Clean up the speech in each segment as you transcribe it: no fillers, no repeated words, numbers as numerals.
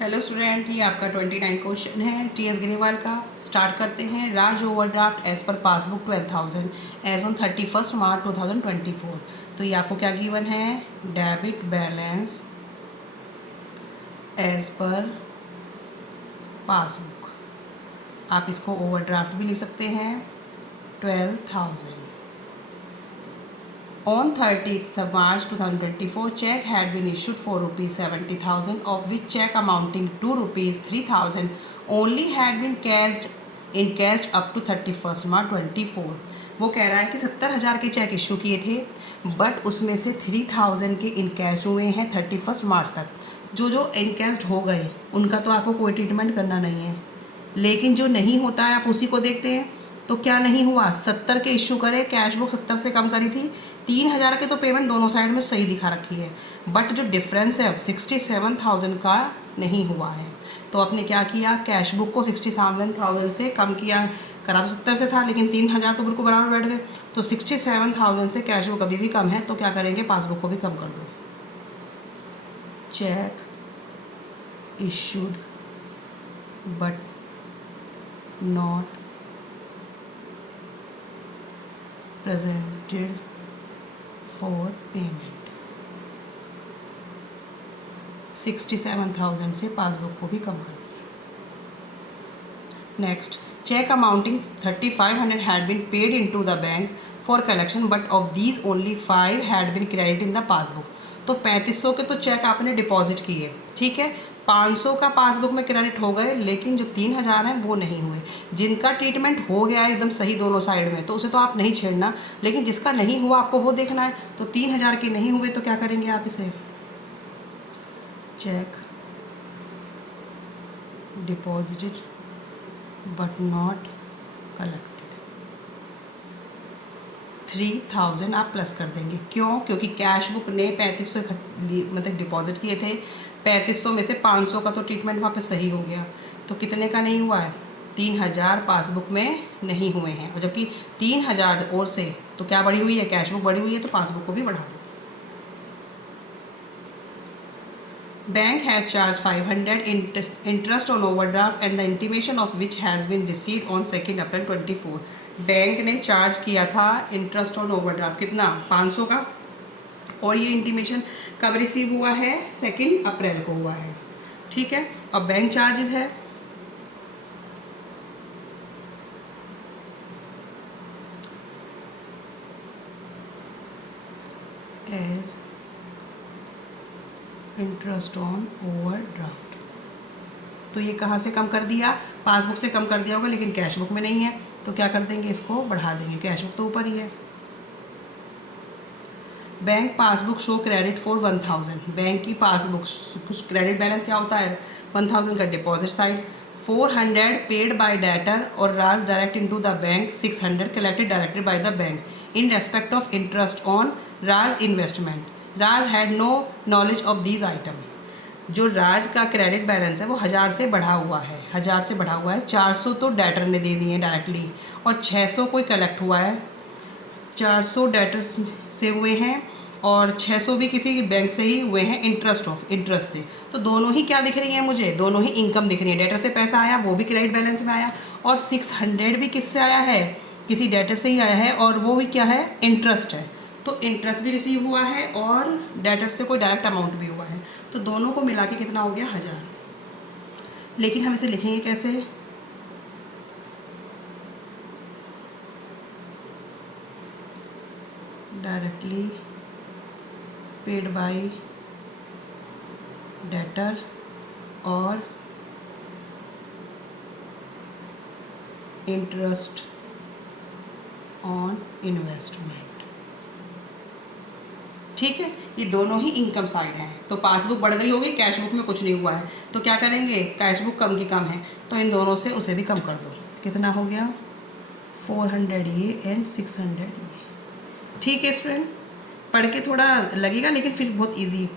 Hello student, ये आपका 29 question है टीएस ग्रेवाल का। स्टार्ट करते हैं। Raj overdraft as per passbook 12,000 as on 31 March 2024। तो ये आपको क्या गिवन है? Debit balance as per passbook. आप इसको ओवरड्राफ्ट भी लिख सकते हैं 12,000। On 30th March 2024, check had been issued for rupees 70,000, of which check amounting to rupees 3,000 only had been cashed up to 31st March 24। वो कह रहा है कि 70,000 के चेक इशू किए थे, बट उसमें से 3,000 के इनकैश हुए हैं 31 मार्च तक। जो इनकैश्ड हो गए उनका तो आपको कोई ट्रीटमेंट करना नहीं है, लेकिन जो नहीं होता है आप उसी को देखते हैं। तो क्या नहीं हुआ? 70 के इशू करे, कैश बुक 70 से कम करी थी, 3,000 के तो पेमेंट दोनों साइड में सही दिखा रखी है, बट जो डिफरेंस है अब 67,000 का नहीं हुआ है। तो आपने क्या किया? कैश बुक को 67,000 से कम किया। करा तो 70 से था, लेकिन 3,000 तो बिल्कुल बराबर बैठ गए। तो 67,000 से कैश बुक अभी भी कम है, तो क्या करेंगे? पासबुक को भी कम कर दो। Check issued but not presented for payment। 67,000 से पासबुक को भी कम कर दिया। Next, cheque amounting 3,500 had been paid into the bank for collection, but of these only 5 had been credit in the passbook. तो 3,500 के तो चेक आपने डिपॉजिट किए, ठीक है, 500 का पासबुक में क्रेडिट हो गए, लेकिन जो 3,000 हैं वो नहीं हुए। जिनका ट्रीटमेंट हो गया है एकदम सही दोनों साइड में, तो उसे तो आप नहीं छेड़ना, लेकिन जिसका नहीं हुआ आपको वो देखना है। तो 3,000 के नहीं हुए तो क्या करेंगे आप? इसे check deposited but not collected, 3,000 आप प्लस कर देंगे। क्यों? क्योंकि कैश बुक ने 3,500 मतलब डिपॉजिट किए थे, 3,500 में से 500 का तो ट्रीटमेंट वहाँ पे सही हो गया। तो कितने का नहीं हुआ है? 3,000 पासबुक में नहीं हुए हैं, और जबकि 3,000 और से तो क्या बढ़ी हुई है? कैश बुक बढ़ी हुई है, तो पासबुक को भी बढ़ा दो। Bank has charged 500 interest on overdraft and the intimation of which has been received on 2nd April 24। Bank ने चार्ज किया था इंटरेस्ट ऑन ओवरड्राफ्ट, कितना? 500 का, और ये इंटीमेशन कब रिसीव हुआ है? 2 अप्रैल को हुआ है, ठीक है। अब बैंक चार्जेस है एज इंटरेस्ट ऑन ओवरड्राफ्ट। तो ये कहाँ से कम कर दिया? पासबुक से कम कर दिया होगा, लेकिन कैश बुक में नहीं है, तो क्या कर देंगे? इसको बढ़ा देंगे, कैश बुक तो ऊपर ही है। Bank passbook show credit for 1,000। Bank की पासबुक कुछ क्रेडिट बैलेंस क्या होता है? 1,000 का deposit side, 400 paid by debtor और Raj direct into the bank, 600 collected directed by the bank in respect of interest on Raj investment. Raj had no knowledge of these item. जो राज का credit balance है वो 1,000 से बढ़ा हुआ है, 1,000 से बढ़ा हुआ है। 400 तो डेटर ने दे दिए डायरेक्टली, और 600 कोई कलेक्ट हुआ है। 400 डेटर्स से हुए हैं और 600 भी किसी बैंक से ही हुए हैं इंटरेस्ट से। तो दोनों ही क्या दिख रही हैं मुझे? दोनों ही इनकम दिख रही है। डेटर से पैसा आया, वो भी क्रेडिट बैलेंस में आया, और 600 भी किससे आया है? किसी डेटर से ही आया है, और वो भी क्या है? इंटरेस्ट है। तो इंटरेस्ट भी रिसीव हुआ है और डेटर से कोई डायरेक्ट अमाउंट भी हुआ है, तो दोनों को मिला के कितना हो गया? 1,000। लेकिन हम इसे लिखेंगे कैसे? डायरेक्टली पेड बाय डेटर और इंटरेस्ट ऑन इन्वेस्टमेंट, ठीक है। ये दोनों ही इनकम साइड हैं। तो पासबुक बढ़ गई होगी, कैश बुक में कुछ नहीं हुआ है, तो क्या करेंगे? कैश बुक कम की कम है, तो इन दोनों से उसे भी कम कर दो। कितना हो गया? 400 ये एंड 600 ये, ठीक है स्टूडेंट। पढ़ के थोड़ा लगेगा, लेकिन फिर बहुत इजी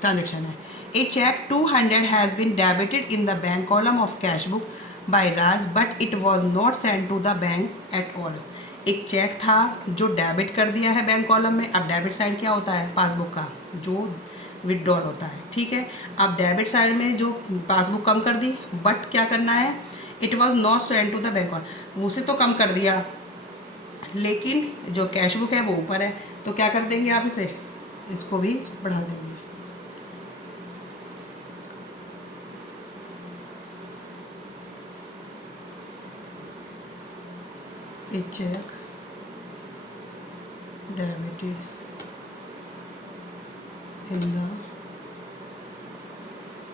ट्रांजेक्शन है। A cheque 200 has been debited in the bank column of cash book by Raj, but it was not send to the bank at all. एक चेक था जो डेबिट कर दिया है बैंक कॉलम में। अब डेबिट साइड क्या होता है पासबुक का? जो विड्रॉल होता है, ठीक है। अब डेबिट साइड में जो पासबुक कम कर दी, बट क्या करना है, it was not send to the bank on, उसे तो कम कर दिया लेकिन जो कैश बुक है वो ऊपर है, तो क्या कर देंगे आप इसे, इसको भी बढ़ा देंगे। A check debited in the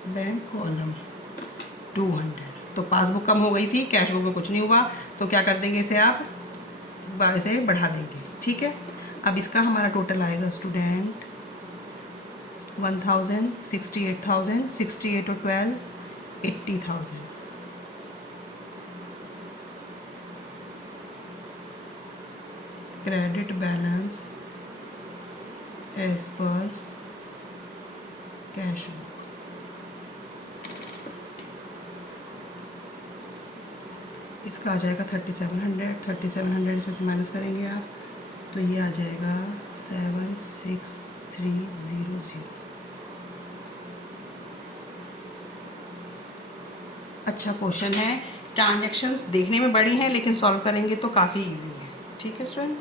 bank column 200। तो पासबुक कम हो गई थी, कैश बुक में कुछ नहीं हुआ, तो क्या कर देंगे इसे आप, इसे बढ़ा देंगे, ठीक है। अब इसका हमारा टोटल आएगा स्टूडेंट 1000, 68,000, 68 और 12, 80,000। Credit balance as per cash book, इसका आ जाएगा 3700। 3700 इसमें से माइनस करेंगे आप, तो ये आ जाएगा 76300। अच्छा क्वेश्चन है, ट्रांजैक्शंस देखने में बड़ी हैं लेकिन सॉल्व करेंगे तो काफ़ी इजी है, ठीक है स्टूडेंट।